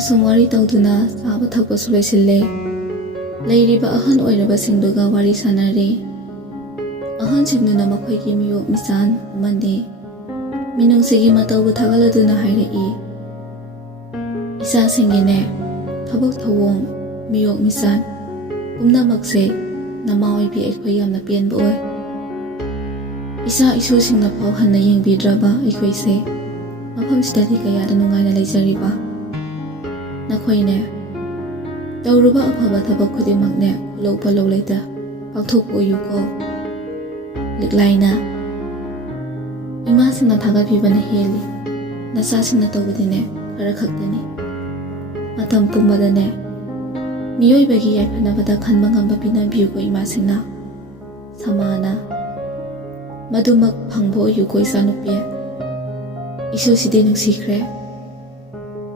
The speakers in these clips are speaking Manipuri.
ꯑꯃꯁꯨꯡ ꯋꯥꯔꯤ ꯇꯧꯗꯨꯅ ꯆꯥꯕ ꯊꯛꯄꯁꯨ ꯂꯣꯏꯁꯤꯜꯂꯦ꯫ ꯂꯩꯔꯤꯕ ꯑꯍꯟ ꯑꯣꯏꯔꯕꯁꯤꯡꯗꯨꯒ ꯋꯥꯔꯤ ꯁꯥꯟꯅꯔꯦ꯫ ꯑꯍꯟꯁꯤꯡꯗꯨꯅ ꯃꯈꯣꯏꯒꯤ ꯃꯤꯑꯣꯛ ꯃꯤꯆꯥꯟ ꯑꯃꯗꯤ ꯃꯤꯅꯨꯡꯁꯤꯒꯤ ꯃꯇꯧꯕꯨ ꯊꯥꯒꯠꯂꯗꯨꯅ ꯍꯥꯏꯔꯛꯏ꯫ ꯏꯆꯥꯁꯤꯡꯒꯤꯅꯦ ꯊꯕꯛ ꯊꯧꯑꯣꯡ ꯃꯤꯑꯣꯛ ꯃꯤꯆꯥꯟ ꯄꯨꯝꯅꯃꯛꯁꯦ ꯅꯃꯥ ꯑꯣꯏꯕꯤ ꯑꯩꯈꯣꯏ ꯌꯥꯝꯅ ꯄꯦꯟꯕ ꯑꯣꯏ꯫ ꯏꯆꯥ ꯏꯁꯨꯁꯤꯡꯅ ꯐꯥꯎ ꯍꯟꯅ ꯌꯦꯡꯕꯤꯗ꯭ꯔꯕ ꯑꯩꯈꯣꯏꯁꯦ ꯃꯐꯝꯁꯤꯗꯗꯤ ꯀꯌꯥꯗ ꯅꯨꯡꯉꯥꯏꯅ ꯂꯩꯖꯔꯤꯕ꯫ ꯅꯈꯣꯏꯅꯦ ꯇꯧꯔꯨꯕ ꯑꯐꯕ ꯊꯕꯛ ꯈꯨꯗꯤꯡꯃꯛꯅꯦ ꯈꯨꯜꯂꯧ ꯄꯜꯂꯧ ꯂꯩꯇ ꯄꯥꯡꯊꯣꯛꯄ ꯑꯣꯏꯌꯨꯀꯣ꯫ ꯂꯤꯛꯂꯥꯏꯅ ꯏꯃꯥꯁꯤꯡꯅ ꯊꯥꯒꯠꯄꯤꯕꯅ ꯍꯦꯜꯂꯤ, ꯅꯆꯥꯁꯤꯡꯅ ꯇꯧꯕꯗꯤꯅꯦ ꯈꯔ ꯈꯛꯇꯅꯤ꯫ ꯃꯇꯝ ꯄꯨꯝꯕꯗꯅꯦ ꯃꯤꯑꯣꯏꯕꯒꯤ ꯌꯥꯏꯐꯅꯕꯗ ꯈꯟꯕ ꯉꯝꯕ ꯄꯤꯅꯕꯤꯌꯨꯀꯣ ꯏꯃꯥꯁꯤꯡꯅ꯫ ꯁꯃꯥꯅ ꯃꯗꯨꯃꯛ ꯐꯪꯕ ꯑꯣꯏꯌꯨꯀꯣ ꯏꯆꯥꯅꯨꯄꯤ꯫ ꯏꯁꯨꯁꯤꯗꯤ ꯅꯨꯡꯁꯤꯈ꯭ꯔꯦ,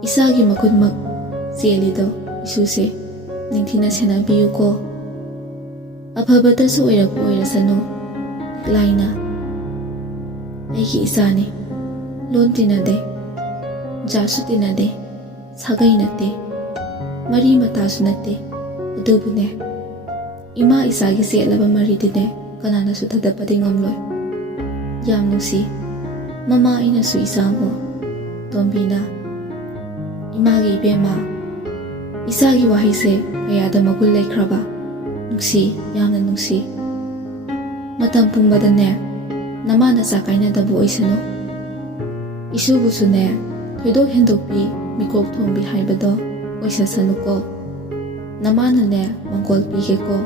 ꯏꯆꯥꯒꯤ ꯃꯒꯨꯟꯃꯛ ꯆꯦꯜꯂꯤꯗꯣ ꯏꯁꯨꯁꯦ ꯅꯤꯡꯊꯤꯅ ꯁꯦꯟꯅꯕꯤꯌꯨꯀꯣ꯫ ꯑꯐꯕꯇꯁꯨ ꯑꯣꯏꯔꯛꯄ ꯑꯣꯏꯔꯁꯅꯨ ꯂꯤꯛꯂꯥꯏꯅ꯫ ꯑꯩꯒꯤ ꯏꯆꯥꯅꯤ, ꯂꯣꯟ ꯇꯤꯟꯅꯗꯦ, ꯖꯥꯠꯁꯨ ꯇꯤꯟꯅꯗꯦ, ꯁꯥꯒꯩ ꯅꯠꯇꯦ, ꯃꯔꯤ ꯃꯇꯥꯁꯨ ꯅꯠꯇꯦ, ꯑꯗꯨꯕꯨꯅꯦ ꯏꯃꯥ ꯏꯆꯥꯒꯤ ꯆꯦꯠꯂꯕ ꯃꯔꯤꯗꯤꯅꯦ ꯀꯅꯥꯅꯁꯨ ꯊꯥꯗꯠꯄꯗꯤ ꯉꯝꯂꯣꯏ꯫ ꯌꯥꯝ ꯅꯨꯡꯁꯤ ꯃꯃꯥ ꯑꯩꯅꯁꯨ ꯏꯆꯥꯕꯨ꯫ ꯇꯣꯝꯕꯤꯅ ꯏꯃꯥꯒꯤ ꯏꯕꯦꯝꯃ, ꯏꯆꯥꯒꯤ ꯋꯥꯍꯩꯁꯦ ꯀꯌꯥꯗ ꯃꯒꯨꯟ ꯂꯩꯈ꯭ꯔꯕ, ꯅꯨꯡꯁꯤ, ꯌꯥꯝꯅ ꯅꯨꯡꯁꯤ꯫ ꯃꯇꯝ ꯄꯨꯝꯕꯗꯅꯦ ꯅꯃꯥ ꯅꯆꯥ ꯀꯥꯏꯅꯗꯕ ꯑꯣꯏꯁꯅꯨ꯫ ꯏꯁꯨꯕꯨꯁꯨꯅꯦ ꯊꯣꯏꯗꯣꯛ ꯍꯦꯟꯗꯣꯛꯄꯤ ꯃꯤꯀꯣꯛ ꯊꯣꯡꯕꯤ ꯍꯥꯏꯕꯗꯣ ꯑꯣꯏꯁꯁꯅꯨꯀꯣ꯫ ꯅꯃꯥꯅꯅꯦ ꯃꯪꯒꯣꯜ ꯄꯤꯒꯦꯀꯣ꯫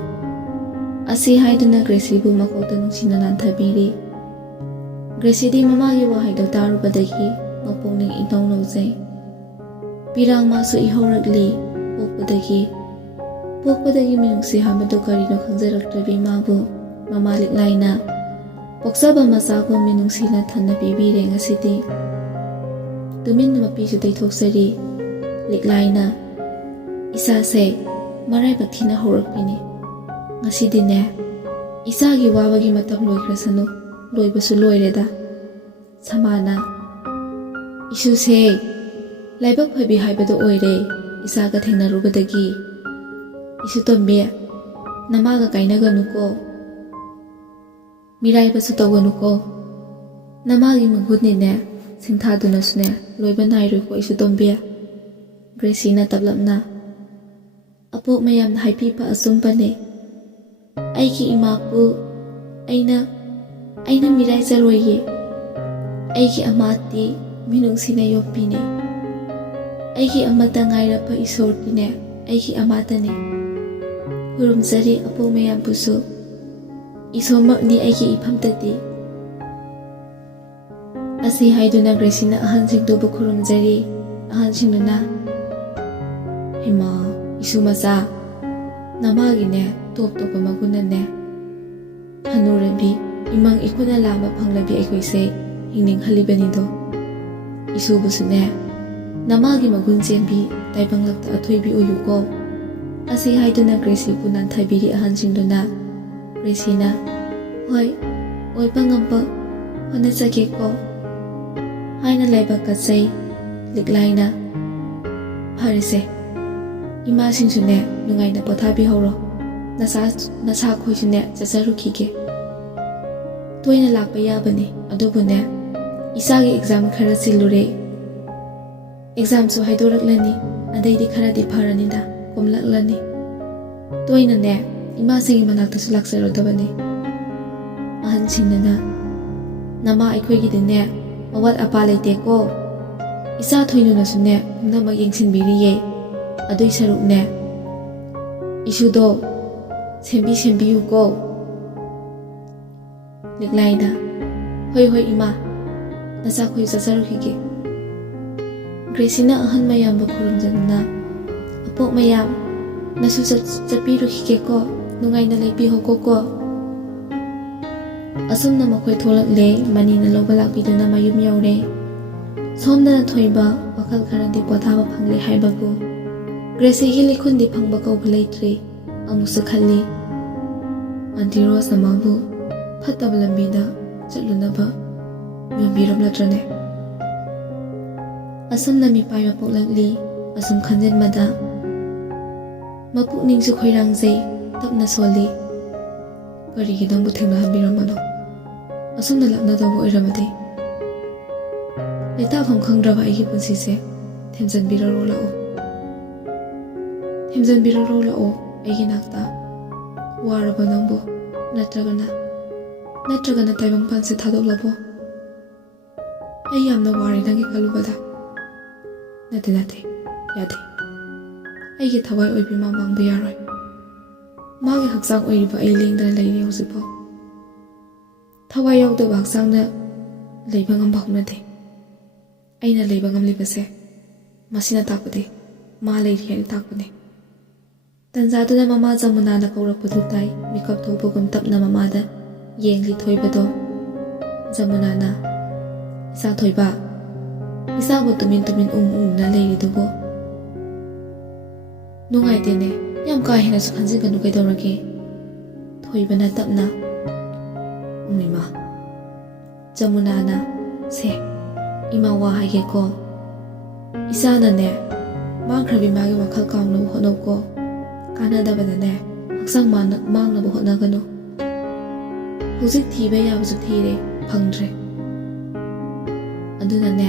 ꯑꯁꯤ ꯍꯥꯏꯗꯨꯅ ꯒ꯭ꯔꯦꯁꯤꯕꯨ ꯃꯀꯣꯛꯇ ꯅꯨꯡꯁꯤꯅ ꯅꯥꯟꯊꯕꯤꯔꯤ꯫ ꯒ꯭ꯔꯦꯁꯤꯗꯤ ꯃꯃꯥꯒꯤ ꯋꯥꯍꯩꯗꯣ ꯇꯥꯔꯨꯕꯗꯒꯤ ꯃꯄꯨꯛꯅꯤꯡ ꯏꯅꯧ ꯅꯧꯖꯩ꯫ ꯄꯤꯔꯥꯡ ꯃꯥꯁꯨ ꯏꯍꯧꯔꯛꯂꯤ ꯄꯣꯛꯄꯗꯒꯤ ꯃꯤꯅꯨꯡꯁꯤ ꯍꯥꯏꯕꯗꯨ ꯀꯔꯤꯅꯣ ꯈꯪꯖꯔꯛꯇ꯭ꯔꯕꯤ ꯃꯥꯕꯨ ꯃꯃꯥ ꯂꯤꯛꯂꯥꯏꯅ ꯄꯣꯛꯆꯕ ꯃꯆꯥꯕꯨ ꯃꯤꯅꯨꯡꯁꯤꯅ ꯊꯟꯅ ꯄꯤꯕꯤꯔꯦ꯫ ꯉꯁꯤꯗꯤ ꯇꯨꯃꯤꯟꯅ ꯃꯄꯤꯁꯨ ꯇꯩꯊꯣꯛꯆꯔꯤ꯫ ꯂꯤꯛꯂꯥꯏꯅ ꯏꯆꯥꯁꯦ ꯃꯔꯥꯏꯕꯛ ꯊꯤꯅ ꯍꯧꯔꯛꯄꯤꯅꯤ꯫ ꯉꯁꯤꯗꯤꯅꯦ ꯏꯆꯥꯒꯤ ꯋꯥꯕꯒꯤ ꯃꯇꯝ ꯂꯣꯏꯈ꯭ꯔꯁꯅꯨ, ꯂꯣꯏꯕꯁꯨ ꯂꯣꯏꯔꯦꯗ꯫ ꯁꯃꯥꯅ ꯏꯁꯨꯁꯦ ꯂꯥꯏꯕꯛ ꯐꯕꯤ ꯍꯥꯏꯕꯗꯣ ꯑꯣꯏꯔꯦ ꯏꯆꯥꯒ ꯊꯦꯡꯅꯔꯨꯕꯗꯒꯤ꯫ ꯏꯁꯨ ꯇꯣꯝꯕꯤ ꯅꯃꯥꯒ ꯀꯥꯏꯅꯒꯅꯨꯀꯣ, ꯃꯤꯔꯥꯏꯕꯁꯨ ꯇꯧꯒꯅꯨꯀꯣ꯫ ꯅꯃꯥꯒꯤ ꯃꯒꯨꯟꯅꯤꯅꯦ ꯁꯤꯡꯊꯥꯗꯨꯅꯁꯨꯅꯦ ꯂꯣꯏꯕ ꯅꯥꯏꯔꯣꯏꯀꯣ ꯏꯁꯨ ꯇꯣꯝꯕꯤ꯫ ꯒ꯭ꯔꯦꯁꯤꯅ ꯇꯞꯂꯞꯅ ꯑꯄꯣꯛ ꯃꯌꯥꯝꯅ ꯍꯥꯏꯕꯤꯕ ꯑꯆꯨꯝꯕꯅꯤ꯫ ꯑꯩꯒꯤ ꯏꯃꯥꯄꯨ ꯑꯩꯅ ꯃꯤꯔꯥꯏꯖꯔꯣꯏꯌꯦ꯫ ꯑꯩꯒꯤ ꯑꯃꯥꯇꯤ ꯃꯤꯅꯨꯡꯁꯤꯅ ꯌꯣꯛꯄꯤꯅꯤ꯫ ꯑꯩꯒꯤ ꯑꯃꯠꯇ ꯉꯥꯏꯔꯕ ꯏꯁꯣꯔꯗꯤꯅꯦ ꯑꯩꯒꯤ ꯑꯃꯥꯇꯅꯤ꯫ ꯈꯨꯔꯨꯝꯖꯔꯤ ꯑꯄꯣꯛ ꯃꯌꯥꯝꯕꯨꯁꯨ, ꯏꯁꯣꯔꯃꯛꯅꯤ ꯑꯩꯒꯤ ꯏꯐꯝꯇꯗꯤ꯫ ꯑꯁꯤ ꯍꯥꯏꯗꯨꯅ ꯒ꯭ꯔꯦꯁꯤꯅ ꯑꯍꯟꯁꯤꯡꯗꯨꯕꯨ ꯈꯨꯔꯨꯝꯖꯔꯤ꯫ ꯑꯍꯟꯁꯤꯡꯗꯨꯅ ꯍꯩꯃꯥ ꯏꯁꯨ ꯃꯆꯥ, ꯅꯃꯥꯒꯤꯅꯦ ꯇꯣꯞ ꯇꯣꯞꯄ ꯃꯒꯨꯟꯅꯅꯦ ꯍꯅꯨꯔꯕꯤ ꯏꯃꯪ ꯏꯈꯨꯠꯅ ꯂꯥꯝꯕ ꯐꯪꯂꯕꯤ ꯑꯩꯈꯣꯏꯁꯦ ꯍꯤꯡꯅꯤꯡꯍꯜꯂꯤꯕꯅꯤꯗꯣ꯫ ꯏꯁꯨꯕꯨꯁꯨꯅꯦ ꯅꯃꯥꯒꯤ ꯃꯒꯨꯟ ꯆꯦꯟꯕꯤ ꯇꯥꯏꯕꯪꯂꯛꯇ ꯑꯊꯣꯏꯕꯤ ꯑꯣꯏꯌꯨꯀꯣ꯫ ꯑꯁꯤ ꯍꯥꯏꯗꯨꯅ ꯒ꯭ꯔꯦꯁꯤꯕꯨ ꯅꯥꯟꯊꯕꯤꯔꯤ ꯑꯍꯟꯁꯤꯡꯗꯨꯅ꯫ ꯒ꯭ꯔꯦꯁꯤꯅ ꯍꯣꯏ ꯑꯣꯏꯕ ꯉꯝꯕ ꯍꯣꯠꯅꯖꯒꯦꯀꯣ ꯍꯥꯏꯅ ꯂꯥꯏꯕꯛ ꯀꯠꯆꯩ꯫ ꯂꯤꯛꯂꯥꯏꯅ ꯐꯔꯦꯁꯦ ꯏꯃꯥꯁꯤꯡꯁꯨꯅꯦ ꯅꯨꯡꯉꯥꯏꯅ ꯄꯣꯊꯥꯕꯤꯍꯧꯔꯣ, ꯅꯁꯥ ꯈꯣꯏꯁꯨꯅꯦ ꯆꯠꯆꯔꯨꯈꯤꯒꯦ꯫ ꯇꯣꯏꯅ ꯂꯥꯛꯄ ꯌꯥꯕꯅꯤ, ꯑꯗꯨꯕꯨꯅꯦ ꯏꯆꯥꯒꯤ ꯑꯦꯛꯖꯥꯝ ꯈꯔ ꯆꯤꯜꯂꯨꯔꯦ꯫ ꯑꯦꯛꯖꯥꯝꯁꯨ ꯍꯥꯏꯗꯣꯔꯛꯂꯅꯤ, ꯑꯗꯩꯗꯤ ꯈꯔꯗꯤ ꯐꯔꯅꯤꯗ ꯀꯣꯝꯂꯛꯂꯅꯤ꯫ ꯇꯣꯏꯅꯅꯦ ꯏꯃꯥꯁꯤꯡꯒꯤ ꯃꯅꯥꯛꯇꯁꯨ ꯂꯥꯛꯆꯔꯨꯗꯕꯅꯤ꯫ ꯑꯍꯟꯁꯤꯡꯅ ꯅꯃꯥ ꯑꯩꯈꯣꯏꯒꯤꯗꯤꯅꯦ ꯑꯋꯥꯠ ꯑꯄꯥ ꯂꯩꯇꯦꯀꯣ, ꯏꯆꯥ ꯊꯣꯏꯅꯨꯅꯁꯨꯅꯦ ꯄꯨꯝꯅꯃꯛ ꯌꯦꯡꯁꯤꯟꯕꯤꯔꯤꯌꯦ꯫ ꯑꯗꯨꯏ ꯁꯔꯨꯛꯅꯦ ꯏꯁꯨꯗꯣ ꯁꯦꯝꯕꯤꯌꯨꯀꯣ꯫ ꯂꯤꯛꯂꯥꯏꯅ ꯍꯣꯏ ꯏꯃꯥ, ꯅꯆꯥꯈꯣꯏ ꯆꯠꯆꯔꯨꯈꯤꯒꯦ꯫ ꯒ꯭ꯔꯦꯁꯤꯅ ꯑꯍꯟ ꯃꯌꯥꯝꯕꯨ ꯈꯨꯔꯨꯝꯖꯗꯨꯅ ꯑꯄꯣꯛ ꯃꯌꯥꯝ ꯅꯁꯨ ꯆꯠꯄꯤꯔꯨꯈꯤꯒꯦꯀꯣ, ꯅꯨꯡꯉꯥꯏꯅ ꯂꯩꯕꯤꯍꯧꯀꯣ꯫ ꯑꯁꯨꯝꯅ ꯃꯈꯣꯏ ꯊꯣꯛꯂꯛꯂꯦ꯫ ꯃꯅꯤꯅ ꯂꯧꯕ ꯂꯥꯛꯄꯤꯗꯨꯅ ꯃꯌꯨꯝ ꯌꯧꯔꯦ꯫ ꯁꯣꯝꯗꯅ ꯊꯣꯏꯕ ꯋꯥꯈꯜ ꯈꯔꯗꯤ ꯄꯣꯊꯥꯕ ꯐꯪꯂꯦ ꯍꯥꯏꯕꯕꯨ ꯒ꯭ꯔꯦꯁꯤꯒꯤ ꯂꯤꯈꯨꯟꯗꯤ ꯐꯪꯕ ꯀꯧꯕ ꯂꯩꯇ꯭ꯔꯤ꯫ ꯑꯃꯨꯛꯁꯨ ꯈꯜꯂꯤ ꯑꯟꯇꯤ ꯔꯣꯁꯅ ꯃꯥꯕꯨ ꯐꯠꯇꯕ ꯂꯝꯕꯤꯗ ꯆꯠꯂꯨꯅꯕ ꯌꯣꯟꯕꯤꯔꯝꯂꯗ꯭ꯔꯅꯦ꯫ ꯑꯁꯨꯝꯅ ꯃꯤꯄꯥꯏꯕ ꯄꯣꯛꯂꯛꯂꯤ꯫ ꯑꯁꯨꯝ ꯈꯟꯖꯤꯟꯕꯗ ꯃꯄꯨꯛꯅꯤꯡꯁꯨ ꯈꯣꯏꯔꯥꯡꯖꯩ, ꯇꯞꯅ ꯁꯣꯜꯂꯤ꯫ ꯀꯔꯤꯒꯤ ꯅꯪꯕꯨ ꯊꯦꯡꯅꯍꯟꯕꯤꯔꯝꯕꯅꯣ? ꯑꯁꯨꯝꯅ ꯂꯥꯛꯅꯗꯧꯕ ꯑꯣꯏꯔꯕꯗꯤ ꯂꯩꯇꯥꯐꯝ ꯈꯪꯗ꯭ꯔꯕ ꯑꯩꯒꯤ ꯄꯨꯟꯁꯤꯁꯦ ꯊꯦꯝꯖꯤꯟꯕꯤꯔꯔꯣ ꯂꯥꯛꯑꯣ, ꯊꯦꯝꯖꯤꯟꯕꯤꯔꯔꯣ ꯂꯥꯛꯑꯣ ꯑꯩꯒꯤ ꯅꯥꯛꯇ꯫ ꯋꯥꯔꯕ ꯅꯪꯕꯨ? ꯅꯠꯇ꯭ꯔꯒꯅ ꯇꯥꯏꯕꯪꯄꯥꯟꯁꯦ ꯊꯥꯗꯣꯛꯂꯕꯣ? ꯑꯩ ꯌꯥꯝꯅ ꯋꯥꯔꯦ ꯅꯪꯒꯤ ꯈꯜꯂꯨꯕꯗ꯫ ꯅꯠꯇꯦ, ꯌꯥꯗꯦ꯫ ꯑꯩꯒꯤ ꯊꯋꯥꯏ ꯑꯣꯏꯕꯤ ꯃꯥ ꯃꯥꯡꯕ ꯌꯥꯔꯣꯏ꯫ ꯃꯥꯒꯤ ꯍꯛꯆꯥꯡ ꯑꯣꯏꯔꯤꯕ ꯑꯩ ꯂꯦꯡꯗꯅ ꯂꯩꯔꯤ ꯍꯧꯖꯤꯛꯐꯥꯎ꯫ ꯊꯋꯥꯏ ꯌꯥꯎꯗꯕ ꯍꯛꯆꯥꯡꯅ ꯂꯩꯕ ꯉꯝꯕ ꯍꯧꯅꯗꯦ꯫ ꯑꯩꯅ ꯂꯩꯕ ꯉꯝꯂꯤꯕꯁꯦ ꯃꯁꯤꯅ ꯇꯥꯛꯄꯗꯤ ꯃꯥ ꯂꯩꯔꯤ ꯍꯥꯏꯅ ꯇꯥꯛꯄꯅꯤ꯫ ꯇꯟꯖꯥꯗꯨꯗ ꯃꯃꯥ ꯖꯃꯨꯅꯥꯅ ꯀꯧꯔꯛꯄꯗꯨ ꯇꯥꯏ꯫ ꯃꯤꯀꯞ ꯊꯣꯛꯄꯒꯨꯝ ꯇꯞꯅ ꯃꯃꯥꯗ ꯌꯦꯡꯂꯤ ꯊꯣꯏꯕꯗꯣ꯫ ꯖꯃꯨꯅꯥꯅ, "ꯏꯆꯥ ꯊꯣꯏꯕ, ꯏꯆꯥꯕꯨ ꯇꯨꯃꯤꯟ ꯎꯪꯗꯨꯅ ꯂꯩꯔꯤꯗꯨꯕꯨ? ꯅꯨꯡꯉꯥꯏꯇꯦꯅꯦ, ꯌꯥꯝ ꯀꯥ ꯍꯦꯟꯅꯁꯨ ꯈꯟꯖꯤꯟꯒꯅꯨ, ꯀꯩꯗꯧꯔꯒꯦ?" ꯊꯣꯏꯕꯅ ꯇꯞꯅ, "ꯏꯃꯥ." ꯖꯃꯨꯅꯥꯅ, "ꯁꯦ, ꯏꯃꯥ ꯋꯥ ꯍꯥꯏꯒꯦꯀꯣ. ꯏꯆꯥꯅꯅꯦ ꯃꯥꯡꯈ꯭ꯔꯕ ꯏꯃꯥꯒꯤ ꯋꯥꯈꯜ ꯀꯥꯎꯅꯕ ꯍꯣꯠꯅꯧꯀꯣ. ꯀꯥꯟꯅꯗꯕꯗꯅꯦ ꯍꯛꯆꯥꯡ ꯃꯥꯡꯅꯕ ꯍꯣꯠꯅꯒꯅꯨ. ꯍꯧꯖꯤꯛ ꯊꯤꯕ ꯌꯥꯕꯁꯨ ꯊꯤꯔꯦ, ꯐꯪꯗ꯭ꯔꯦ. ꯑꯗꯨꯅꯅꯦ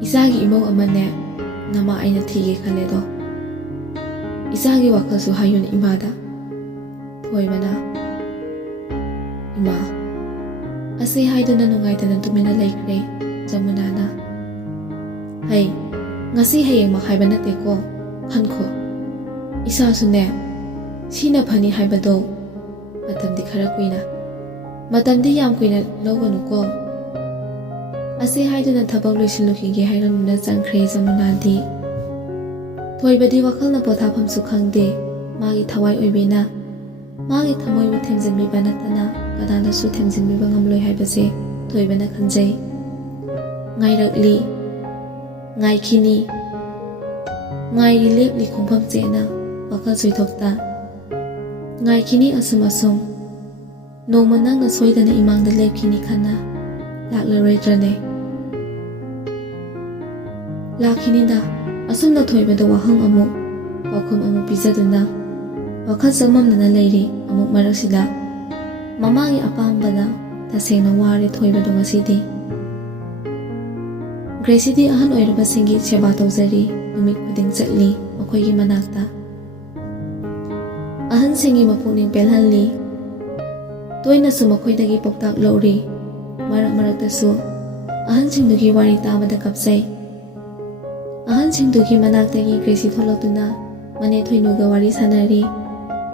ꯏꯆꯥꯒꯤ ꯏꯃꯧ ꯑꯃꯅꯦ ꯅꯃꯥ ꯑꯩꯅ ꯊꯤꯒꯦ ꯈꯜꯂꯦꯗꯣ. ꯏꯆꯥꯒꯤ ꯋꯥꯈꯜꯁꯨ ꯍꯥꯏꯌꯨꯅꯦ ꯏꯃꯥꯗ." ꯊꯣꯏꯕꯅ, "ꯏꯃꯥ." ꯑꯁꯤ ꯍꯥꯏꯗꯨꯅ ꯅꯨꯡꯉꯥꯏꯇꯅ ꯇꯨꯃꯤꯟꯅ ꯂꯩꯈ꯭ꯔꯦ꯫ ꯖꯃꯨꯅꯥꯅ, "ꯍꯩ, ꯉꯁꯤ ꯍꯌꯦꯡꯃꯛ ꯍꯥꯏꯕ ꯅꯠꯇꯦꯀꯣ, ꯈꯟꯈꯣ. ꯏꯆꯥꯁꯨꯅꯦ ꯁꯤꯅ ꯐꯅꯤ ꯍꯥꯏꯕꯗꯣ ꯃꯇꯝꯗꯤ ꯌꯥꯝ ꯀꯨꯏꯅ ꯂꯧꯒꯅꯨꯀꯣ." ꯑꯁꯤ ꯍꯥꯏꯗꯨꯅ ꯊꯕꯛ ꯂꯣꯏꯁꯤꯜꯂꯨꯈꯤꯒꯦ ꯍꯥꯏꯔꯝꯗꯨꯅ ꯆꯪꯈ꯭ꯔꯦ ꯖꯃꯨꯅꯥꯗꯤ꯫ ꯊꯣꯏꯕꯗꯤ ꯋꯥꯈꯜꯅ ꯄꯣꯊꯥꯐꯝꯁꯨ ꯈꯪꯗꯦ꯫ ꯃꯥꯒꯤ ꯊꯋꯥꯏ ꯑꯣꯏꯕꯤꯅ ꯃꯥꯒꯤ ꯊꯃꯣꯏꯕꯨ ꯊꯦꯝꯖꯤꯟꯕꯤꯕ ꯅꯠꯇꯅ ꯀꯅꯥꯅꯁꯨ ꯊꯦꯝꯖꯤꯟꯕꯤꯕ ꯉꯝꯂꯣꯏ ꯍꯥꯏꯕꯁꯦ ꯊꯣꯏꯕꯅ ꯈꯟꯖꯩ꯫ ꯉꯥꯏꯔꯛꯂꯤ, ꯉꯥꯏꯈꯤꯅꯤ, ꯉꯥꯏꯔꯤ ꯂꯦꯞꯂꯤ ꯈꯣꯡꯐꯝ ꯆꯦꯠꯅ ꯋꯥꯈꯜ ꯆꯣꯏꯊꯣꯛꯇ꯫ ꯉꯥꯏꯈꯤꯅꯤ ꯑꯁꯨꯝ ꯅꯣꯡꯃ ꯅꯪꯅ ꯁꯣꯏꯗꯅ ꯏꯃꯥꯡꯗ ꯂꯦꯞꯈꯤꯅꯤ ꯈꯟꯅ ꯂꯥꯛꯂꯔꯣꯏꯗ꯭ꯔꯅꯦ? ꯂꯥꯛꯈꯤꯅꯤꯗ꯫ ꯑꯁꯨꯝꯅ ꯊꯣꯏꯕꯗ ꯋꯥꯍꯪ ꯑꯃꯨꯛ ꯄꯥꯎꯈꯨꯝ ꯑꯃꯨꯛ ꯄꯤꯖꯗꯨꯅ ꯋꯥꯈꯜ ꯆꯃꯝꯅꯅ ꯂꯩꯔꯤ꯫ ꯑꯃꯨꯛ ꯃꯔꯛꯁꯤꯗ ꯃꯃꯥꯒꯤ ꯑꯄꯥꯝꯕꯗ ꯇꯁꯦꯡꯅ ꯋꯥꯔꯦ ꯊꯣꯏꯕꯗꯣ ꯉꯁꯤꯗꯤ꯫ ꯒ꯭ꯔꯦꯁꯤꯗꯤ ꯑꯍꯟ ꯑꯣꯏꯔꯕꯁꯤꯡꯒꯤ ꯁꯦꯕꯥ ꯇꯧꯖꯔꯤ꯫ ꯅꯨꯃꯤꯠ ꯈꯨꯗꯤꯡ ꯆꯠꯂꯤ ꯃꯈꯣꯏꯒꯤ ꯃꯅꯥꯛꯇ꯫ ꯑꯍꯟꯁꯤꯡꯒꯤ ꯃꯄꯨꯛꯅꯤꯡ ꯄꯦꯜꯍꯜꯂꯤ꯫ ꯇꯣꯏꯅꯁꯨ ꯃꯈꯣꯏꯗꯒꯤ ꯄꯥꯎꯇꯥꯛ ꯂꯧꯔꯤ꯫ ꯃꯔꯛꯇꯁꯨ ꯑꯍꯟꯁꯤꯡꯗꯨꯒꯤ ꯋꯥꯔꯤ ꯇꯥꯕꯗ ꯀꯞꯆꯩ꯫ ꯑꯍꯟꯁꯤꯡꯗꯨꯒꯤ ꯃꯅꯥꯛꯇꯒꯤ ꯒ꯭ꯔꯦꯁꯤ ꯊꯣꯛꯂꯛꯇꯨꯅ ꯃꯅꯦ ꯊꯣꯏꯅꯨꯒ ꯋꯥꯔꯤ ꯁꯥꯟꯅꯔꯤ꯫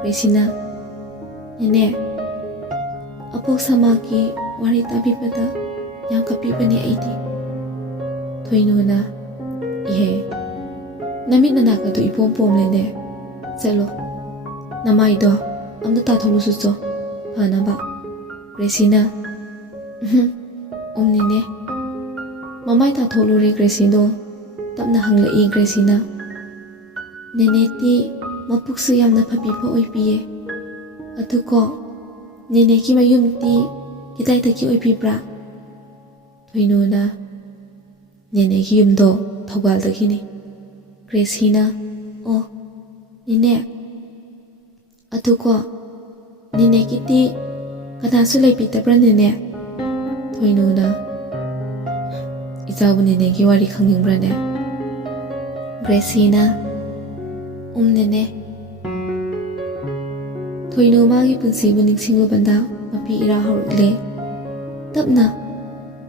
ꯒ꯭ꯔꯦꯁꯤꯅ, "ꯅꯦꯅꯦ, ꯑꯄꯣꯛ ꯁꯃꯥꯒꯤ ꯋꯥꯔꯤ ꯇꯥꯕꯤꯕꯗ ꯌꯥꯝ ꯀꯞꯄꯤꯕꯅꯦ ꯑꯩꯗꯤ." ꯊꯣꯏꯅꯨꯅ, "ꯏꯍꯦ, ꯅꯃꯤꯠ ꯅꯅꯥꯛꯀꯗꯨ ꯏꯄꯣꯝ ꯄꯣꯝꯂꯦꯅꯦ. ꯆꯠꯂꯣ, ꯅꯃꯥꯏꯗꯣ ꯑꯝꯇ ꯇꯥꯊꯣꯛꯂꯨꯆꯣ ꯐꯅꯕ." ꯒ꯭ꯔꯦꯁꯤꯅ, "ꯅꯦꯅꯦ." ꯃꯃꯥꯏ ꯇꯥꯊꯣꯛꯂꯨꯔꯦ ꯒ꯭ꯔꯦꯁꯤꯗꯣ꯫ ꯇꯞꯅ ꯍꯪꯂꯛꯏ ꯒ꯭ꯔꯦꯁꯤꯅ, "ꯅꯦꯅꯦꯗꯤ ꯃꯄꯨꯛꯁꯨ ꯌꯥꯝꯅ ꯐꯕꯤꯕ ꯑꯣꯏꯕꯤꯌꯦ. ꯑꯗꯨꯀꯣ, ꯅꯦꯅꯦꯒꯤ ꯃꯌꯨꯝꯗꯤ ꯀꯗꯥꯏꯗꯒꯤ ꯑꯣꯏꯕꯤꯕ꯭ꯔꯥ?" ꯊꯣꯏꯅꯨꯅ, "ꯅꯦꯅꯦꯒꯤ ꯌꯨꯝꯗꯣ ꯊꯧꯕꯥꯜꯗꯒꯤꯅꯤ." ꯒ꯭ꯔꯦꯁꯤꯅ, "ꯑꯣ, ꯅꯦꯅꯦ, ꯑꯗꯨꯀꯣ, ꯅꯦꯅꯦꯒꯤꯗꯤ ꯀꯅꯥꯁꯨ ꯂꯩꯕꯤꯗꯕ꯭ꯔꯥ ꯅꯦꯅꯦ?" ꯊꯣꯏꯅꯨꯅ, "ꯏꯆꯥꯕꯨ ꯅꯦꯅꯦꯒꯤ ꯋꯥꯔꯤ ꯈꯪꯅꯤꯡꯕ꯭ꯔꯥꯅꯦ?" ꯒ꯭ꯔꯦꯁꯤꯅ, ꯅꯦꯅꯦ." ꯊꯣꯏꯅꯨ ꯃꯥꯒꯤ ꯄꯨꯟꯁꯤꯕꯨ ꯅꯤꯡꯁꯤꯡꯂꯨꯕꯗ ꯃꯄꯤ ꯏꯔꯥ ꯍꯧꯔꯛꯂꯦ꯫ ꯇꯞꯅ,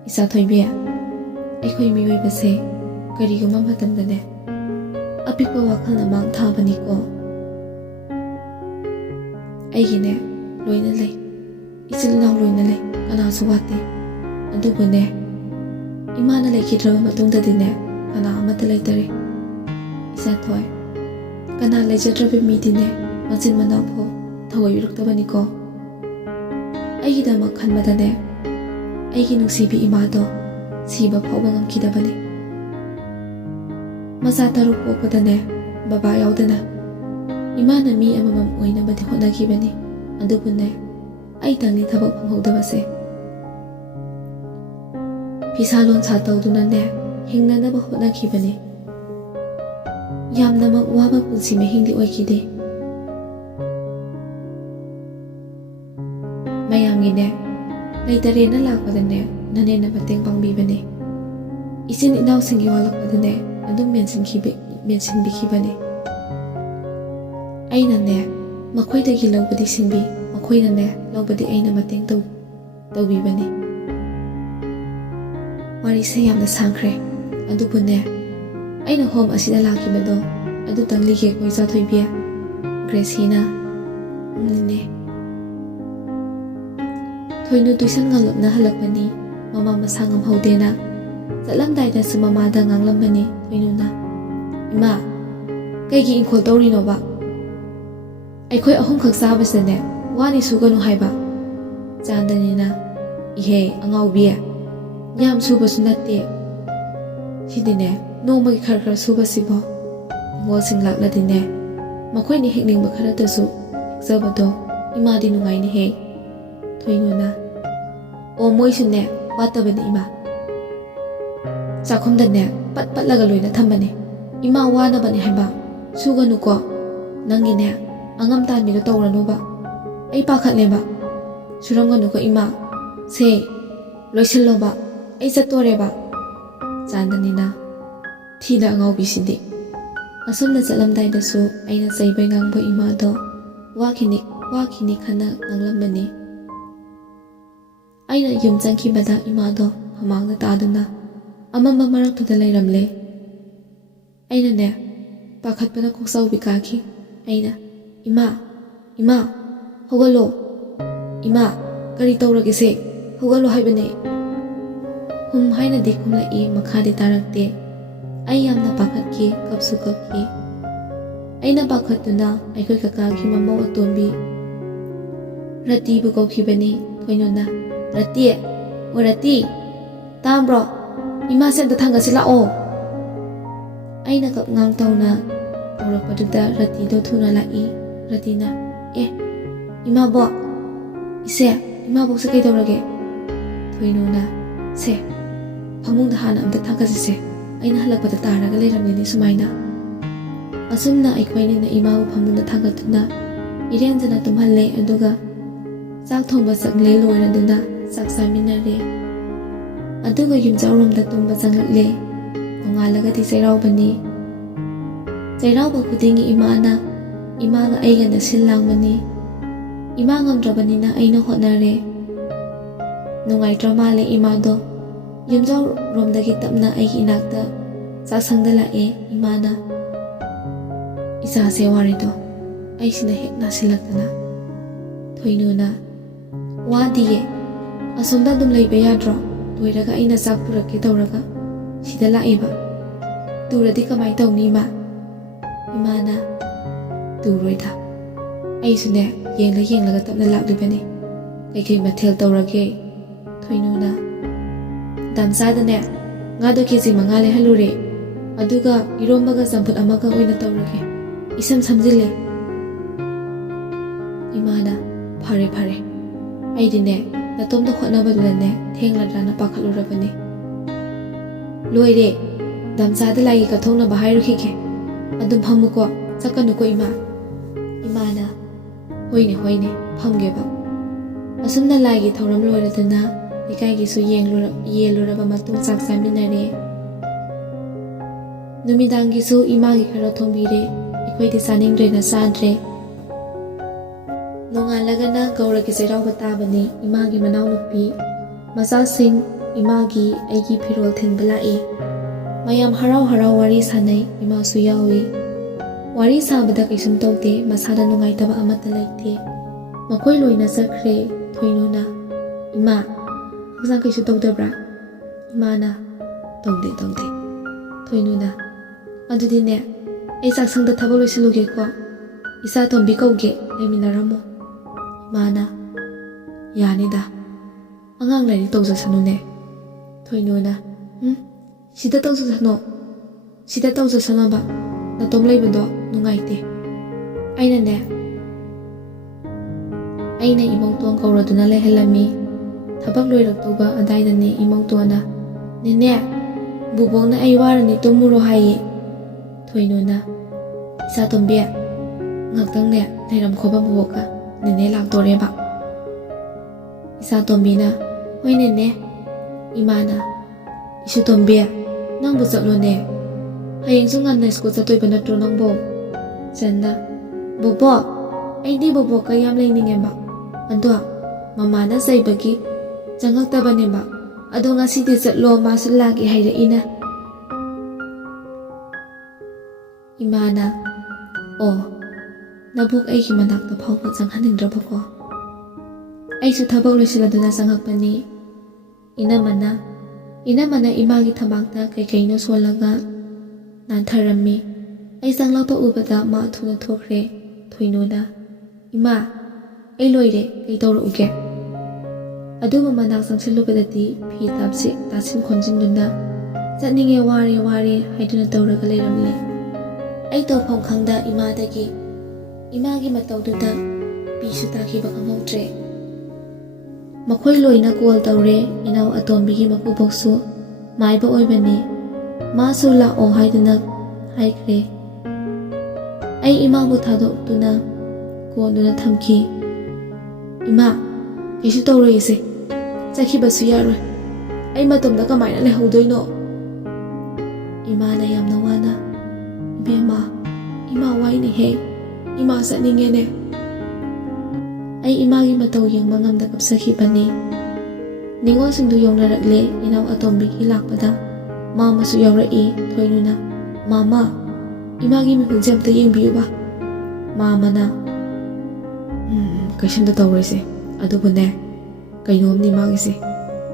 "ꯏꯆꯥ ꯊꯣꯏꯕꯤ, ꯑꯩꯈꯣই ꯃꯤꯑꯣꯏꯕꯁꯦ ꯀꯔꯤꯒꯨꯝꯕ ꯃꯇꯝꯗꯅꯦ ꯑꯄꯤꯛꯄ ꯋꯥꯈꯜꯅ ꯃꯥꯡ ꯊꯥꯕꯅꯤꯀꯣ. ꯑꯩꯒꯤꯅꯦ ꯂꯣꯏꯅ ꯂꯩ, ꯏꯆꯤꯜ ꯏꯅꯥꯎ ꯂꯣꯏꯅ ꯂꯩ, ꯀꯅꯥꯁꯨ ꯋꯥꯠꯇꯦ. ꯑꯗꯨꯕꯨꯅꯦ, ꯏꯃꯥꯅ ꯂꯩꯈꯤꯗ꯭ꯔꯕ ꯃꯇꯨꯡꯗꯗꯤꯅꯦ ꯀꯅꯥ ꯑꯃꯠꯇ ꯂꯩꯇꯔꯦ. ꯏꯆꯥ ꯊꯣꯏ, ꯀꯅꯥ ꯂꯩꯖꯗ꯭ꯔꯕ ꯃꯤꯗꯤꯅꯦ ꯃꯆꯤꯟ ꯃꯅꯥꯎ ꯐꯥꯎ ꯊꯑꯣꯏꯕꯤꯔꯛꯇꯕꯅꯤꯀꯣ. ꯑꯩꯒꯤꯗꯃꯛ ꯈꯟꯕꯗꯅꯦ ꯑꯩꯒꯤ ꯅꯨꯡꯁꯤꯕꯤ ꯏꯃꯥꯗꯣ ꯁꯤꯕ ꯐꯥꯎꯕ ꯉꯝꯈꯤꯗꯕꯅꯤ. ꯃꯆꯥ 3 ꯄꯣꯛꯄꯗꯅꯦ ꯕꯕꯥ ꯌꯥꯎꯗꯅ ꯏꯃꯥꯅ ꯃꯤ ꯑꯃꯃꯝ ꯑꯣꯏꯅꯕꯗꯤ ꯍꯣꯠꯅꯈꯤꯕꯅꯤ. ꯑꯗꯨꯕꯨꯅꯦ ꯑꯩꯇꯪꯅꯤ ꯊꯕꯛ ꯐꯪꯍꯧꯗꯕꯁꯦ. ꯐꯤꯁꯥ ꯂꯣꯟꯁꯥ ꯇꯧꯗꯨꯅꯅꯦ ꯍꯤꯡꯅꯅꯕ ꯍꯣꯠꯅꯈꯤꯕꯅꯤ. ꯌꯥꯝꯅꯃꯛ ꯋꯥꯕ ꯄꯨꯟꯁꯤ ꯃꯍꯤꯡꯗꯤ ꯑꯣꯏꯈꯤꯗꯦ꯫ ꯃꯌꯥꯝꯒꯤꯅꯦ ꯂꯩꯇꯔꯦꯅ ꯂꯥꯛꯄꯗꯅꯦ ꯅꯅꯦꯅ ꯃꯇꯦꯡ ꯄꯥꯡꯕꯤꯕꯅꯦ꯫ ꯏꯆꯤꯟ ꯏꯅꯥꯎꯁꯤꯡꯒꯤ ꯋꯥꯠꯂꯛꯄꯗꯅꯦ ꯑꯗꯨꯝ ꯃꯦꯟꯁꯤꯟꯕꯤꯈꯤꯕꯅꯦ꯫ ꯑꯩꯅꯅꯦ ꯃꯈꯣꯏꯗꯒꯤ ꯂꯧꯕꯗꯤ ꯁꯤꯡꯕꯤ, ꯃꯈꯣꯏꯅꯅꯦ ꯂꯧꯕꯗꯤ ꯑꯩꯅ ꯃꯇꯦꯡ ꯇꯧꯕꯤꯕꯅꯤ꯫ ꯋꯥꯔꯤꯁꯦ ꯌꯥꯝꯅ ꯁꯥꯡꯈ꯭ꯔꯦ, ꯑꯗꯨꯕꯨꯅꯦ ꯑꯩꯅ ꯍꯣꯝ ꯑꯁꯤꯗ ꯂꯥꯛꯈꯤꯕꯗꯣ ꯑꯗꯨꯇꯪ ꯂꯤꯒꯦꯀꯣ ꯏꯆꯥꯊꯣꯏꯕꯤ꯫ ꯒ꯭ꯔꯦꯁꯤꯅ ꯅꯦ ꯊꯣꯏꯅꯨ ꯇꯨꯏꯁꯟ ꯉꯜꯂꯞꯅ ꯍꯜꯂꯛꯄꯅꯤ, ꯃꯃꯥ ꯃꯁꯥ ꯉꯝꯍꯧꯗꯦꯅ꯫ ꯆꯠꯂꯝꯗꯥꯏꯗꯁꯨ ꯃꯃꯥꯗ ꯉꯥꯡꯂꯝꯕꯅꯤ ꯊꯣꯏꯅꯨꯅ, ꯏꯃꯥ ꯀꯩꯒꯤ ꯏꯪꯈꯣꯜ ꯇꯧꯔꯤꯅꯣꯕ? ꯑꯩꯈꯣꯏ ꯑꯍꯨꯝꯈꯛ ꯆꯥꯕꯁꯤꯗꯅꯦ ꯋꯥꯅꯤ ꯁꯨꯒꯅꯨ ꯍꯥꯏꯕ꯫ ꯆꯥꯟꯗꯅꯤꯅ ꯏꯍꯦ ꯑꯉꯥꯎꯕꯤ, ꯌꯥꯝ ꯁꯨꯕꯁꯨ ꯅꯠꯇꯦ, ꯁꯤꯗꯤꯅꯦ ꯅꯣꯡꯃꯒꯤ ꯈꯔ ꯈꯔ ꯁꯨꯕꯁꯤꯕꯣ꯫ ꯅꯤꯡꯉꯣꯜꯁꯤꯡ ꯂꯥꯛꯂꯗꯤꯅꯦ ꯃꯈꯣꯏꯅ ꯍꯦꯛꯅꯤꯡꯕ ꯈꯔꯗꯁꯨ ꯍꯦꯛꯆꯕꯗꯣ ꯏꯃꯥꯗꯤ ꯅꯨꯡꯉꯥꯏꯅꯤꯍꯦ꯫ ꯊꯣꯏꯅꯨꯅ ꯑꯣ ꯃꯣꯏꯁꯨꯅꯦ ꯋꯥꯠꯇꯕꯅꯤ ꯏꯃꯥ, ꯆꯥꯛꯈꯨꯝꯗꯅꯦ ꯄꯠ ꯄꯠꯂꯒ ꯂꯣꯏꯅ ꯊꯝꯕꯅꯤ, ꯏꯃꯥ ꯋꯥꯅꯕꯅꯤ ꯍꯥꯏꯕ, ꯁꯨꯒꯅꯨꯀꯣ, ꯅꯪꯒꯤꯅꯦ ꯑꯉꯝ ꯇꯥꯟꯕꯤꯗꯣ ꯇꯧꯔꯅꯨꯕ, ꯑꯩ ꯄꯥꯈꯠꯂꯦꯕ꯫ ꯁꯨꯔꯝꯒꯅꯨꯀꯣ ꯏꯃꯥ, ꯁꯦ ꯂꯣꯏꯁꯤꯜꯂꯣꯕ, ꯑꯩ ꯆꯠꯇꯣꯔꯦꯕ꯫ ꯆꯥꯟꯗꯅꯤꯅ ꯊꯤꯗ ꯑꯉꯥꯎꯕꯤꯁꯤꯗꯤ꯫ ꯑꯁꯨꯝꯅ ꯆꯠꯂꯝꯗꯥꯏꯗꯁꯨ ꯑꯩꯅ ꯆꯩꯕꯩ ꯉꯥꯡꯕ ꯏꯃꯥꯗꯣ ꯋꯥꯈꯤꯅꯤ ꯈꯟꯅ ꯉꯥꯡꯂꯝꯕꯅꯤ꯫ ꯑꯩꯅ ꯌꯨꯝ ꯆꯪꯈꯤꯕꯗ ꯏꯃꯥꯗꯣ ꯃꯃꯥꯡꯗ ꯇꯥꯗꯨꯅ ꯑꯃꯝꯕ ꯃꯔꯛꯇꯨꯗ ꯂꯩꯔꯝꯂꯦ꯫ ꯑꯩꯅꯅꯦ ꯄꯥꯈꯠꯄꯅ ꯀꯣꯛꯆꯥꯎꯕꯤ ꯀꯥꯈꯤ꯫ ꯑꯩꯅ ꯏꯃꯥ ꯍꯧꯒꯠꯂꯣ, ꯏꯃꯥ ꯀꯔꯤ ꯇꯧꯔꯒꯦꯁꯦ, ꯍꯧꯒꯠꯂꯣ ꯍꯥꯏꯕꯅꯦ꯫ ꯍꯥꯏꯅꯗꯤ ꯈꯨꯝꯂꯛꯏ, ꯃꯈꯥꯗꯤ ꯇꯥꯔꯛꯇꯦ꯫ ꯑꯩ ꯌꯥꯝꯅ ꯄꯥꯈꯠꯈꯤ, ꯀꯞꯁꯨ ꯀꯞꯈꯤ꯫ ꯑꯩꯅ ꯄꯥꯈꯠꯇꯨꯅ ꯑꯩꯈꯣꯏ ꯀꯀꯥꯒꯤ ꯃꯃꯧ ꯑꯇꯣꯝꯕꯤ ꯔꯇꯤꯕꯨ ꯀꯧꯈꯤꯕꯅꯤ꯫ ꯊꯣꯏꯅꯨꯅ ꯔꯇꯤ, ꯑꯣ ꯔꯇꯤ ꯇꯥꯕ꯭ꯔꯣ, ꯏꯃꯥꯁꯦ ꯑꯝꯇ ꯊꯥꯡꯒꯠꯁꯤ ꯂꯥꯛꯑꯣ꯫ ꯑꯩꯅ ꯀꯞꯉꯥꯡ ꯇꯧꯅ ꯀꯧꯔꯛꯄꯗꯨꯗ ꯔꯇꯤꯗꯣ ꯊꯨꯅ ꯂꯥꯛꯏ꯫ ꯔꯇꯤꯅ ꯏꯃꯥꯕꯣꯛ, ꯏꯆꯦ ꯏꯃꯥꯕꯣꯛꯁꯦ ꯀꯩꯗꯧꯔꯒꯦ? ꯊꯣꯏꯅꯨꯅ ꯁꯦ ꯐꯃꯨꯡꯗ ꯍꯥꯟꯅ ꯑꯝꯇ ꯊꯥꯡꯒꯠꯁꯤꯁꯦ, ꯑꯩꯅ ꯍꯜꯂꯛꯄꯗ ꯇꯥꯔꯒ ꯂꯩꯔꯝꯃꯤꯅꯤ ꯁꯨꯃꯥꯏꯅ꯫ ꯑꯁꯨꯝꯅ ꯑꯩꯈꯣꯏꯅꯤꯅ ꯏꯃꯥꯕꯨ ꯐꯃꯨꯡꯗ ꯊꯥꯡꯒꯠꯇꯨꯅ ꯏꯔꯦꯟꯖꯅ ꯇꯨꯝꯍꯜꯂꯦ, ꯑꯗꯨꯒ ꯆꯥꯛ ꯊꯣꯡꯕ ꯆꯪꯂꯦ, ꯂꯣꯏꯔꯗꯨꯅ ꯆꯥꯛ ꯆꯥꯃꯤꯟꯅꯔꯦ, ꯑꯗꯨꯒ ꯌꯨꯝꯖꯥꯎꯔꯣꯝꯗ ꯇꯨꯝꯕ ꯆꯪꯂꯛꯂꯦ꯫ ꯅꯣꯡꯉꯥꯜꯂꯒꯗꯤ ꯆꯩꯔꯥꯎꯕꯅꯤ꯫ ꯆꯩꯔꯥꯎꯕ ꯈꯨꯗꯤꯡꯒꯤ ꯏꯃꯥꯒ ꯑꯩꯒꯅ ꯁꯤꯜ ꯂꯥꯡꯕꯅꯤ꯫ ꯏꯃꯥ ꯉꯝꯗ꯭ꯔꯕꯅꯤꯅ ꯑꯩꯅ ꯍꯣꯠꯅꯔꯦ꯫ ꯅꯨꯡꯉꯥꯏꯇ꯭ꯔ ꯃꯥꯜꯂꯦ ꯏꯃꯥꯗꯣ꯫ ꯌꯨꯝꯖꯥꯎꯔꯣꯝꯗꯒꯤ ꯇꯞꯅ ꯑꯩꯒꯤ ꯏꯅꯥꯛꯇ ꯆꯥꯛꯁꯪꯗ ꯂꯥꯛꯑꯦ ꯏꯃꯥꯅ꯫ ꯏꯆꯥꯁꯦ ꯋꯥꯔꯤꯗꯣ ꯑꯩꯁꯤꯅ ꯍꯦꯛ ꯅꯥꯁꯤꯜꯂꯛꯇꯅ꯫ ꯊꯣꯏꯅꯨꯅ ꯋꯥꯗꯤꯌꯦ, ꯑꯁꯣꯝꯗ ꯑꯗꯨꯝ ꯂꯩꯕ ꯌꯥꯗ꯭ꯔꯣ? ꯂꯣꯏꯔꯒ ꯑꯩꯅ ꯆꯥꯛ ꯄꯨꯔꯛꯀꯦ ꯇꯧꯔꯒ ꯁꯤꯗ ꯂꯥꯛꯏꯕ, ꯇꯨꯔꯗꯤ ꯀꯃꯥꯏ ꯇꯧꯅꯤ ꯏꯃꯥ? ꯏꯃꯥꯅ ꯇꯨꯔꯣꯏꯗ, ꯑꯩꯁꯨꯅꯦ ꯌꯦꯡꯂꯒ ꯇꯞꯅ ꯂꯥꯛꯂꯤꯕꯅꯤ꯫ ꯀꯩꯀꯩ ꯃꯊꯦꯜ ꯇꯧꯔꯒꯦ? ꯊꯣꯏꯅꯨꯅ ꯗꯥꯝꯆꯥꯗꯅꯦ ꯉꯥꯗꯣ KG 5 ꯂꯩꯍꯜꯂꯨꯔꯦ, ꯑꯗꯨꯒ ꯏꯔꯣꯝꯕꯒ ꯆꯝꯐꯨꯠ ꯑꯃꯒ ꯑꯣꯏꯅ ꯇꯧꯔꯒꯦ, ꯏꯁꯝ ꯁꯝꯖꯤꯜꯂꯦ꯫ ꯏꯃꯥꯅ ꯐꯔꯦ ꯑꯩꯗꯤꯅꯦ ꯅꯇꯣꯝꯇ ꯍꯣꯠꯅꯕꯗꯨꯗꯅꯦ ꯊꯦꯡꯂꯗ꯭ꯔꯥꯅ ꯄꯥꯈꯠꯂꯨꯔꯕꯅꯤ꯫ ꯂꯣꯏꯔꯦ, ꯗꯥꯝꯆꯥꯗ ꯂꯥꯏꯒꯤ ꯀꯠꯊꯣꯛꯅꯕ ꯍꯥꯏꯔꯨꯈꯤꯒꯦ, ꯑꯗꯨꯝ ꯐꯝꯃꯨꯀꯣ, ꯆꯠꯀꯅꯨꯀꯣ ꯏꯃꯥ꯫ ꯏꯃꯥꯅ ꯍꯣꯏꯅꯦ ꯐꯝꯒꯦꯕ꯫ ꯑꯁꯨꯝꯅ ꯂꯥꯏꯒꯤ ꯊꯧꯔꯝ ꯂꯣꯏꯔꯗꯨꯅ ꯂꯩꯀꯥꯏꯒꯤꯁꯨ ꯌꯦꯜꯂꯨꯔꯕ ꯃꯇꯨꯡ ꯆꯥꯛ ꯆꯥꯃꯤꯟꯅꯔꯦ꯫ ꯅꯨꯃꯤꯗꯥꯡꯒꯤꯁꯨ ꯏꯃꯥꯒꯤ ꯈꯔ ꯊꯣꯡꯕꯤꯔꯦ, ꯑꯩꯈꯣꯏꯗꯤ ꯆꯥꯅꯤꯡꯗ꯭ꯔꯦꯅ ꯆꯥꯗ꯭ꯔꯦ꯫ ꯅꯣꯡꯉꯥꯜꯂꯒꯅ ꯒꯧꯔꯒꯤ ꯆꯩꯔꯥꯎꯕ ꯇꯥꯕꯅꯤ꯫ ꯏꯃꯥꯒꯤ ꯃꯅꯥꯎꯅꯨꯄꯤ ꯃꯆꯥꯁꯤꯡ ꯏꯃꯥꯒꯤ ꯑꯩꯒꯤ ꯐꯤꯔꯣꯜ ꯊꯤꯟꯕ ꯂꯥꯛꯏ꯫ ꯃꯌꯥꯝ ꯍꯔꯥꯎ ꯋꯥꯔꯤ ꯁꯥꯟꯅꯩ, ꯏꯃꯥꯁꯨ ꯌꯥꯎꯏ꯫ ꯋꯥꯔꯤ ꯁꯥꯕꯗ ꯀꯩꯁꯨꯝ ꯇꯧꯗꯦ, ꯃꯁꯥꯗ ꯅꯨꯡꯉꯥꯏꯇꯕ ꯑꯃꯠꯇ ꯂꯩꯇꯦ꯫ ꯃꯈꯣꯏ ꯂꯣꯏꯅ ꯆꯠꯈ꯭ꯔꯦ꯫ ꯊꯣꯏꯅꯨꯅ ꯏꯃꯥ ꯍꯛꯆꯥꯡ ꯀꯩꯁꯨ ꯇꯧꯗꯕ꯭ꯔꯥ? ꯏꯃꯥꯅ ꯇꯧꯗꯦ꯫ ꯊꯣꯏꯅꯨꯅ ꯑꯗꯨꯗꯤꯅꯦ ꯑꯩ ꯆꯥꯛꯁꯪꯗ ꯊꯕꯛ ꯂꯣꯏꯁꯤꯜꯂꯨꯒꯦꯀꯣ, ꯏꯆꯥ ꯇꯣꯝꯕꯤ ꯀꯧꯒꯦ, ꯂꯩꯃꯤꯟꯅꯔꯝꯃꯣ꯫ ꯏꯃꯥꯅ ꯌꯥꯅꯤꯗ, ꯑꯉꯥꯡ ꯂꯥꯏꯔꯤꯛ ꯇꯧꯖꯁꯅꯨꯅꯦ꯫ ꯊꯣꯏꯅꯨꯅ ꯁꯤꯗ ꯇꯧꯖꯁꯅꯣꯕ, ꯅꯇꯣꯝ ꯂꯩꯕꯗꯣ ꯅꯨꯡꯉꯥꯏꯇꯦ꯫ ꯑꯩꯅ ꯏꯃꯧꯇꯣꯟ ꯀꯧꯔꯗꯨꯅ ꯂꯩꯍꯜꯂꯝꯃꯤ꯫ ꯊꯕꯛ ꯂꯣꯏꯔꯛꯇꯧꯕ ꯑꯗꯥꯏꯗꯅꯦ ꯏꯃꯧꯇꯣꯟꯅ ꯅꯦꯅꯦ ꯕꯨꯕꯣꯛꯅ ꯑꯩ ꯋꯥꯔꯅꯤ ꯇꯨꯝꯃꯨꯔꯣ ꯍꯥꯏꯌꯦ꯫ ꯊꯣꯏꯅꯨꯅ Isa Tombi, ngaktang ne leiram khoba boka nene laktoreba. Isa Tombi na, hoi nene, imana, isu Tombi, nang bu chatlo ne. Hayeng su ngan na school chatoi ba natro nang bo. Channa, bobo, ai di bobo ka yam leininge ba. Ando, mama na sai bagi jangak ta ba ne ba. Ado nga si di chatlo ma su lagi haira ina. Imana, oh, nabuk ay kimanak na paupat sang haning drapa ko. Ay su tabak lo sila doon na sangak pa ni. Ina mana imagi tamakta kay kaino swalaga. Nantarami, ay sang lau pa ubada maatu na tokre, tuino na. Ima, ay loire kay tawro uge. Ado mamanak sang silubadati, pi tapsi, tasin konjin doon na. Sa ninge wari, hay doon na tawro kalay ramli. Ay tawpang kangda imadagi, imagi matawduda, pisu taki baka ngautre. Makoy loy na kuwal tawre, inaw atombigi makubokso, maiba oybani, maso lao hay dunag, hay kre. Ay ima butado duna, kuwal duna tamki. Ima, isu tawre isi, saki basu yaro, ay matomda kamay na lehawdoy no. Ima na yam na wana. Bema, ima wai ni he, ima sa ni ngene. Ay imagi mataw yung mangam da kapsaki pa ni. Ningol sindu yung narakle, inaw atombi hilak pa da. Mama su yaw rai, toy nuna. Mama, imagi mi puljam ta yung biyo ba? Mama na. Kaisyan da tawre se, ado po ne. Kainom ni magi se.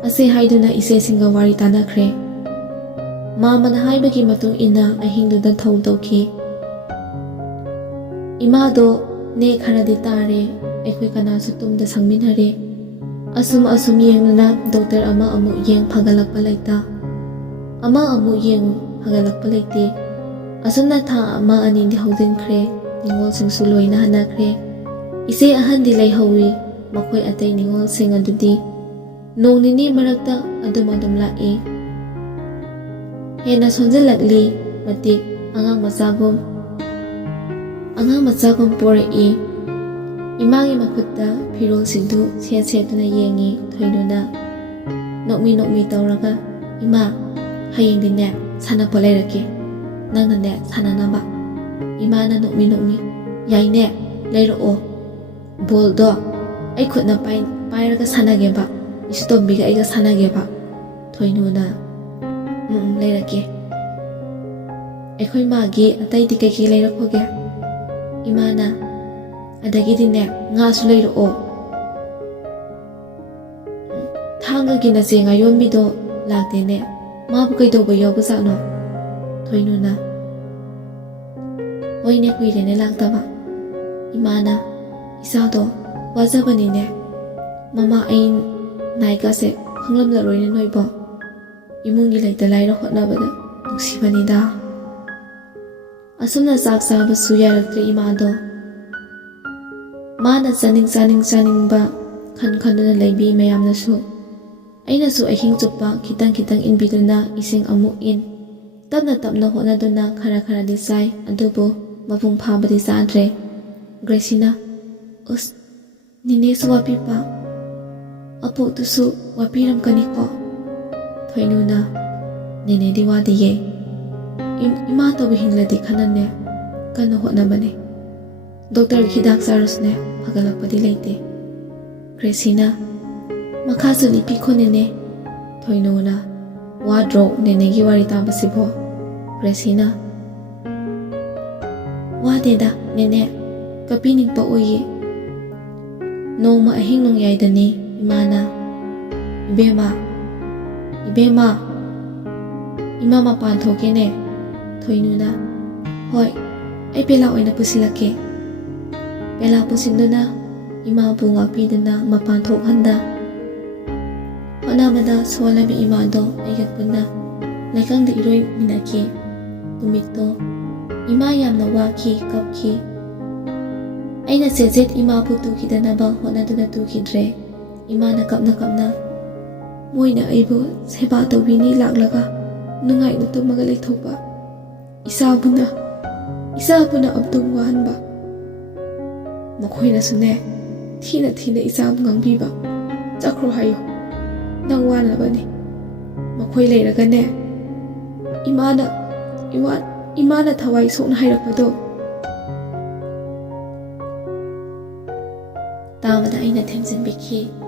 Ase haido na ise singa wari tanakre. Mama na haibagi matung ina ay hingdudan thawng tawki. Imado ne kharadi tare aykhoy kanasu tumda sangminhare. Asum yeng na doktor ama amu yeng phagalakpa laita. Ama amu yeng phagalakpa laite. Asum na tha ama ani di hawdin kre ningol sing suloy na hanakre. Ise ahan di lay hawi makoy atay ningol sing adudi. Nong nini marakta adum lai. Hena sonjalakli matik angang macagom pore i. Imagi makutta pirol sindu set-setuna yengi thoinuna. Nokmi tawraga ima hayeng din ne sana po layrake. Nang na ne sana na ba. Ima na nokmi yay ne layro bol do ay khut na pairaga sanage ba. Isu tombiga ayga sanage ba. Thoinuna. Layrake. Aykhoy magi atay di kay layrakoge. Imana, adagi din ne nga su layro Thanga gina se ngayon bido lagde ne. Mabu kay do ba yobu sa no? Toyno na. Hoy ne kuire ne lagda ba. Imana, isa do wazaba ni ne. Mama ayin naika se hanglam la roy ne noy ba. Imungi laita layra hotnabada nungsibanida. Asumna sak saba suyaraktre imado. Mana saning ba kan na laybi mayam na su. Ay na su ahing chupa kitang inbido na ising amu in. Tap na hotna do na kara disay adubo mapung paba di sa andre. Gresina, nini su wapi pa. Apo tu su wapiram kaniko. Thoinuna, nene diwa diye. Ima tabi hingla di kanan ne, kano hot na ba ne. Doktor hidak saros ne, pagalak pa di layte. Gresina, makaso lipi ko nene. Thoinuna, wadro nene giwari taba si bo. Gresina, wadeda nene, kapining pa uyi. Nong maahing nong yayda ni, imana, Ibema, ima mapan thoke ne. Thoinuna, hoy, ay pela oy na pusilake. Pela pusindo na, ima bunga pidana mapan thok handa. Honamada swalami imado ay gakpun na. Laikang di iroy minake. Tumito, ima yam na waki kapki. Ay na sezet ima putuki da na ba honado na tukidre. Ima na kap na. Moina aibo seba tawini laklaga nungai na tumagalay thopa. Isabu na. ꯏꯆꯥꯕꯨꯅ ꯑꯃꯨꯛꯇꯪ ꯋꯥꯍꯟꯕ, ꯃꯈꯣꯏꯅꯁꯨꯅꯦ ꯊꯤꯅ ꯊꯤꯅ ꯏꯆꯥꯕꯨ ꯉꯥꯡꯕꯤꯕ, ꯆꯠꯈ꯭ꯔꯣ ꯍꯥꯏꯌꯣ, ꯅꯪ ꯋꯥꯅꯕꯅꯤ, ꯃꯈꯣꯏ ꯂꯩꯔꯒꯅꯦ ꯏꯃꯥꯅ ꯊꯋꯥꯏ ꯁꯣꯛꯅ ꯍꯥꯏꯔꯛꯄꯗꯣ ꯇꯥꯕꯗ ꯑꯩꯅ ꯊꯦꯝꯖꯤꯟꯕꯤꯈꯤ꯫